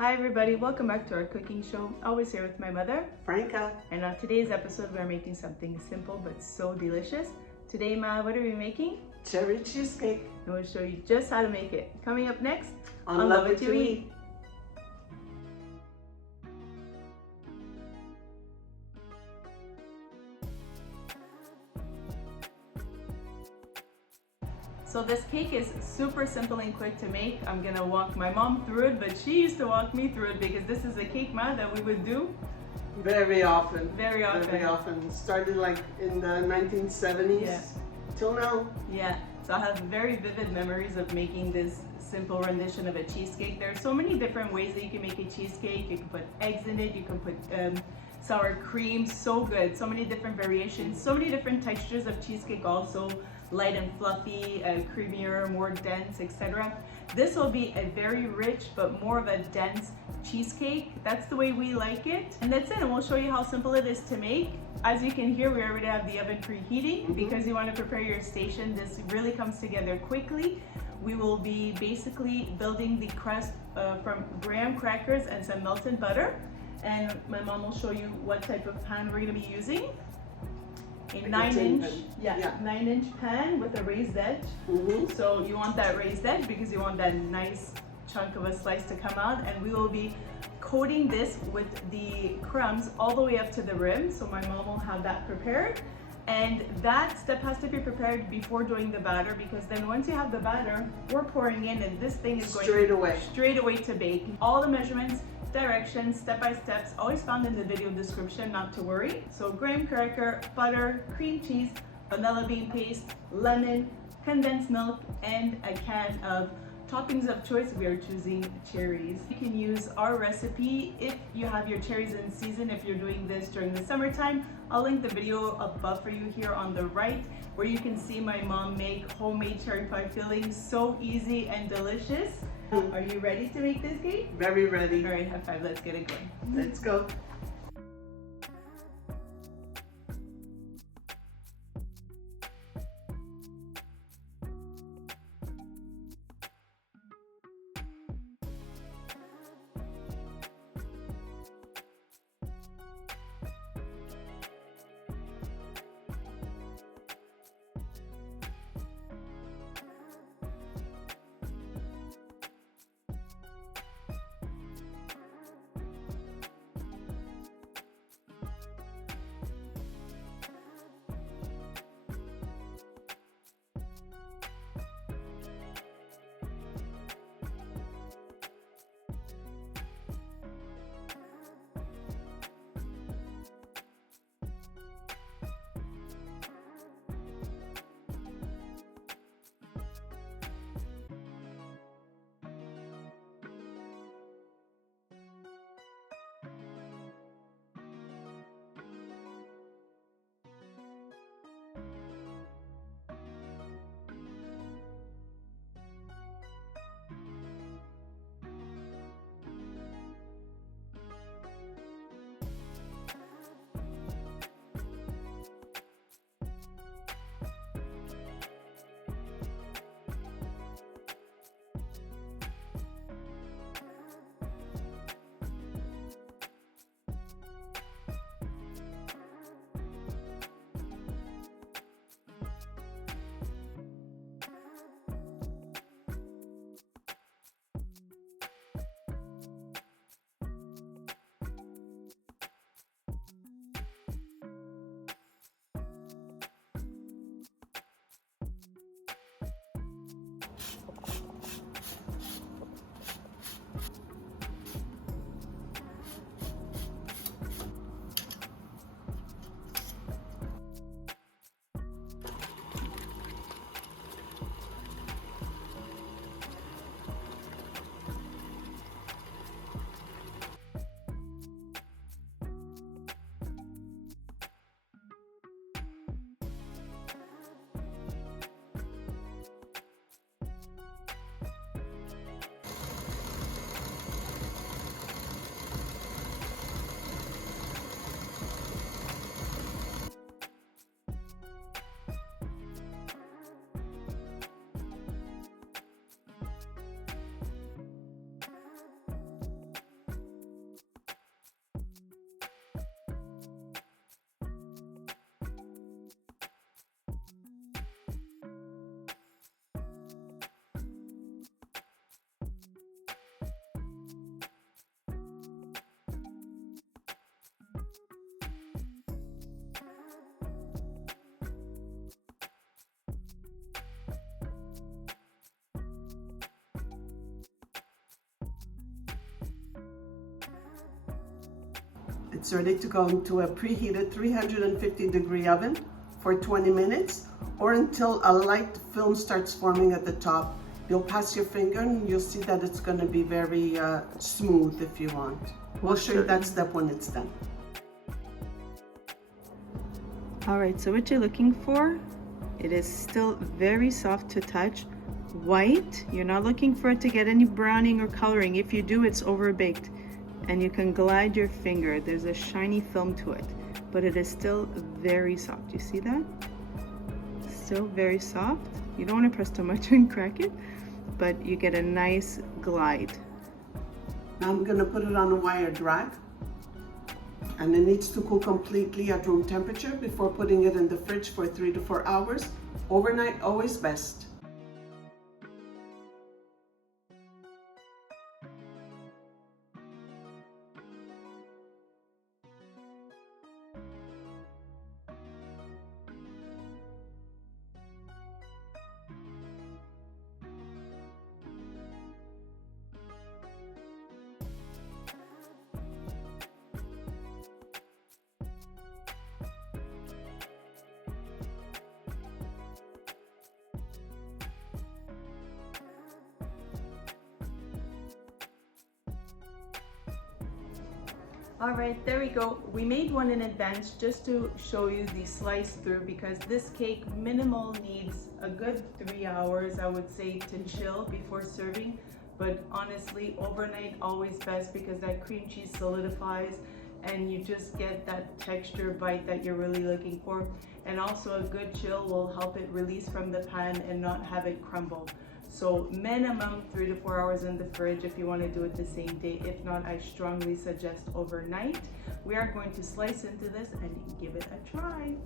Hi everybody, welcome back to our cooking show. Always here with my mother, Franca. And on today's episode, we're making something simple but so delicious. Today, Ma, what are we making? Cherry cheesecake. And we'll show you just how to make it. Coming up next On Love What You Eat. So this cake is super simple and quick to make. I'm gonna walk my mom through it, but she used to walk me through it because this is a cake, Ma, that we would do Very often. very often. Very often. Started like in the 1970s Yeah. till now. Yeah, so I have very vivid memories of making this simple rendition of a cheesecake. There are so many different ways that you can make a cheesecake. You can put eggs in it, you can put sour cream, so good. So many different variations, so many different textures of cheesecake also. Light and fluffy, creamier, more dense, etc. This will be a very rich but more of a dense cheesecake. That's the way we like it. And that's it, and we'll show you how simple it is to make. As you can hear, we already have the oven preheating because you want to prepare your station. This really comes together quickly. We will be basically building the crust from graham crackers and some melted butter. And my mom will show you what type of pan we're going to be using. A 9-inch pan with a raised edge. So you want that raised edge because you want that nice chunk of a slice to come out, and we will be coating this with the crumbs all the way up to the rim. So my mom will have that prepared, and that step has to be prepared before doing the batter, because then once you have the batter, we're pouring in, and this thing is going straight away to bake. All the measurements, directions, step-by-steps, always found in the video description, not to worry. So graham cracker, butter, cream cheese, vanilla bean paste, lemon, condensed milk, and a can of toppings of choice. We are choosing cherries. You can use our recipe if you have your cherries in season, if you're doing this during the summertime. I'll link the video above for you here on the right, where you can see my mom make homemade cherry pie filling. So easy and delicious. Are you ready to make this cake? Very ready. All right, high five, let's get it going. Let's go. It's ready to go into a preheated 350-degree oven for 20 minutes or until a light film starts forming at the top. You'll pass your finger and you'll see that it's going to be very smooth if you want. We'll show you that step when it's done. All right, so what you're looking for, it is still very soft to touch, white. You're not looking for it to get any browning or coloring. If you do, it's overbaked. And you can glide your finger. There's a shiny film to it, but it is still very soft. You see that? Still very soft. You don't want to press too much and crack it, but you get a nice glide. Now I'm going to put it on a wire rack, and it needs to cool completely at room temperature before putting it in the fridge for 3 to 4 hours. Overnight, always best. All right, there we go. We made one in advance just to show you the slice through, because this cake minimal needs a good 3 hours, I would say, to chill before serving. But honestly, overnight always best, because that cream cheese solidifies and you just get that texture bite that you're really looking for. And also a good chill will help it release from the pan and not have it crumble. So minimum 3 to 4 hours in the fridge if you want to do it the same day. If not, I strongly suggest overnight. We are going to slice into this and give it a try.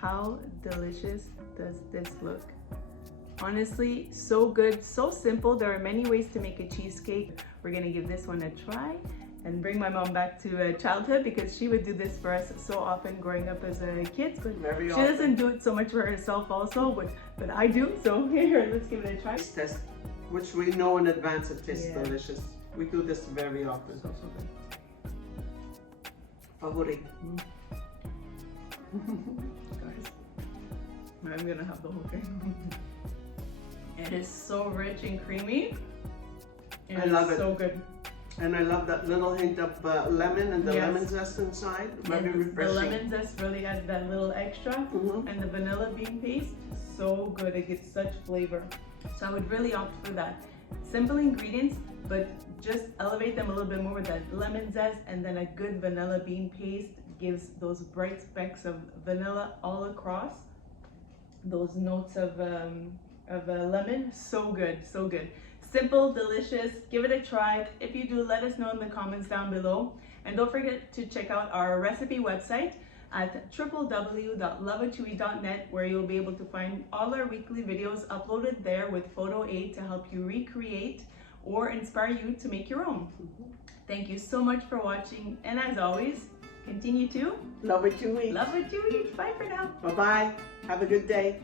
How delicious does this look? Honestly, so good, so simple. There are many ways to make a cheesecake. We're gonna give this one a try and bring my mom back to childhood, because she would do this for us so often growing up as a kid. But Very she often. doesn't do it so much for herself also, but I do. So here, let's give it a try. Test, which we know in advance it tastes Yeah. delicious. We do this very often. So good. Favorite. Guys, I'm gonna have the whole thing. It is so rich and creamy. I love it. So good. And I love that little hint of lemon and the Yes. lemon zest inside. Very And the refreshing. lemon zest really adds that little extra, Mhm. and the vanilla bean paste, so good. It gets such flavor. So I would really opt for that. Simple ingredients, but just elevate them a little bit more with that lemon zest, and then a good vanilla bean paste gives those bright specks of vanilla all across. Those notes of lemon, so good, so good. Simple, delicious. Give it a try. If you do, let us know in the comments down below. And don't forget to check out our recipe website at www.loveachewy.net, where you'll be able to find all our weekly videos uploaded there with photo aid to help you recreate or inspire you to make your own. Thank you so much for watching, and as always, continue to Love what you eat. love what you eat. Bye for now. Bye-bye. Have a good day.